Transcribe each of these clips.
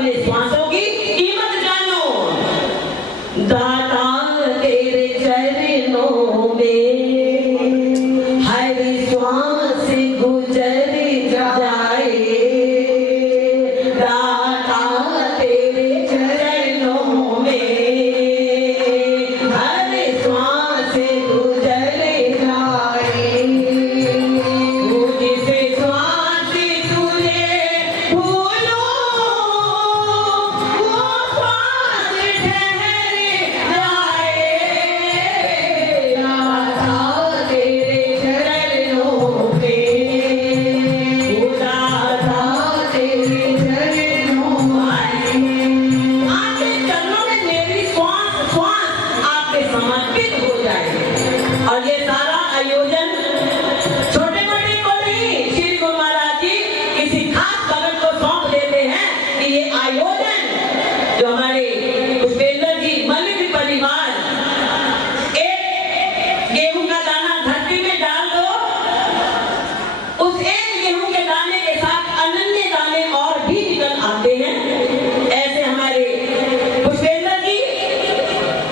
अपने श्वासों की कीमत जानो। दाता तेरे चरणों में हर श्वास गुजर जाए, दाता तेरे चरणों में हर श्वास गुजर जाए। मुझसे श्वास तुझे भूलो, वो श्वास ठहर जाए, दाता तेरे चरणों में, दाता तेरे चरणों में। आपके चरणों में मेरी श्वास आपके समर्पित हो जाए। और ये सारा आयोजन छोटे बड़े को नहीं, श्री गुरु महाराज जी किसी खास भगत को सौंप देते हैं कि ये आयोजन जो हमारे पुष्पेंद्र जी मलिक परिवार, एक गेहूं का दाना धरती में डाल दो, उस एक गेहूं के दाने के साथ अनन्य दाने और भी निकल आते हैं। ऐसे हमारे पुष्पेंद्र जी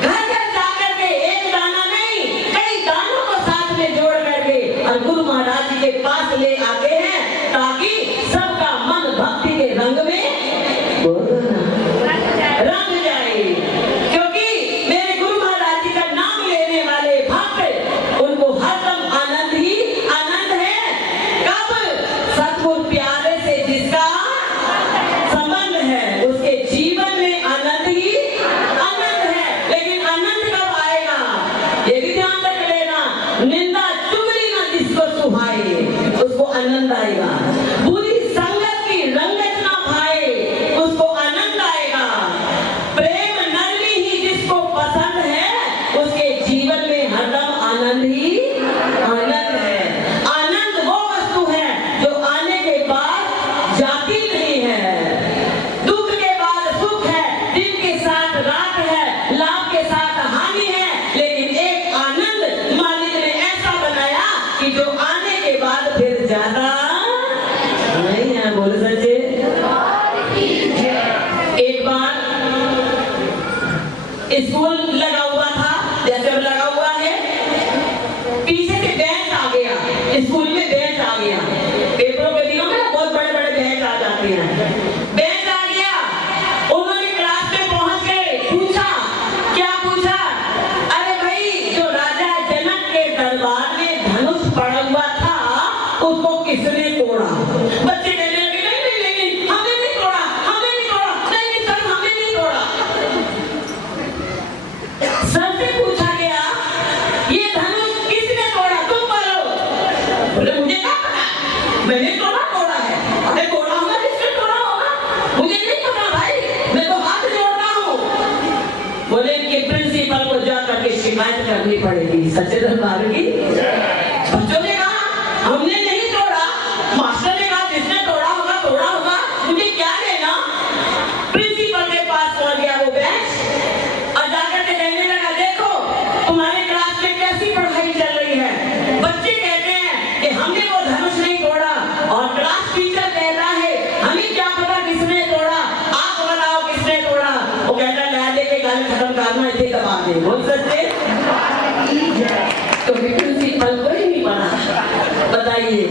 घर घर जाकर के एक दाना नहीं, कई दानों को साथ में जोड़ करके और गुरु महाराज जी के पास ले आते हैं, ताकि सबका मन भक्ति के रंग में रंग जाए। क्योंकि मेरे गुरु महाराज जी का नाम लेने वाले भक्त, उनको हरदम आनंद ही आनंद है। कब? सतगुरु प्यारे से जिसका संबंध है, उसके जीवन में आनंद ही आनंद है। लेकिन आनंद कब आएगा, ये भी ध्यान रख लेना। निंदा चुगली न जिसको सुहाए, उसको आनंद आएगा। बुरी संगत की रंगत ना भाए, उसको आनंद आएगा। प्रेम नरमी ही जिसको पसंद है, उसके जीवन में हरदम आनंद ही आनंद है। आनंद वो वस्तु है जो आने के बाद जाती नहीं है। दुख के बाद सुख है, दिन के साथ रात है, लाभ के साथ हानि है। लेकिन एक आनंद मालिक ने ऐसा बनाया कि जो आने के बाद फिर जाता नहीं है। बोल सचे। एक बार स्कूल लगा हुआ था, जैसे अब लगा हुआ है, पीछे से बेंच आ गया, स्कूल में बेंच आ गया। पेपरों के दिनों में बहुत बड़े बड़े बेंच आ जाते हैं। बेंच आ गया, उन्होंने क्लास में पहुंच गए, पूछा, क्या पूछा? अरे भाई, जो राजा जनक के दरबार में धनुष पड़ा हुआ था, उसको किसने तोड़ा? बच्चे कहने लगे, नहीं नहीं नहीं, हमने नहीं तोड़ा, हमने नहीं तोड़ा, नहीं नहीं सर, हमने नहीं तोड़ा। सर से पूछा गया, ये धनुष किसने तोड़ा, तुम बोलो। बोले, मुझे क्या पता, मैंने तोड़ा है। अरे तोड़ा होगा, किसने तोड़ा होगा, मुझे नहीं पता भाई, मैं तो हाथ जोड़ता हूँ। बोले, कि प्रिंसिपल को जाकर के शिकायत करनी पड़ेगी। सच्चे दरबार की। बच्चों ने कहा, हमने नहीं तोड़ा। मास्टर ने कहा, जिसने तोड़ा होगा, मुझे क्या लेना। प्रिंसिपल के पास पहुंच गया वो बेंच और जाकर के कहने लगा, देखो तुम्हारे क्लास में कैसी पढ़ाई चल रही है। बच्चे कहते हैं कि हमने वो धनुष नहीं तोड़ा, और क्लास टीचर कहता है, हमें क्या पता किसने तोड़ा, आप बताओ किसने तोड़ा। वो कहता है, ला लेके गाल खत्म करना, इसे दबा दे। बोल सकते तो प्रिंसिपल को ही नहीं पता, बताइए।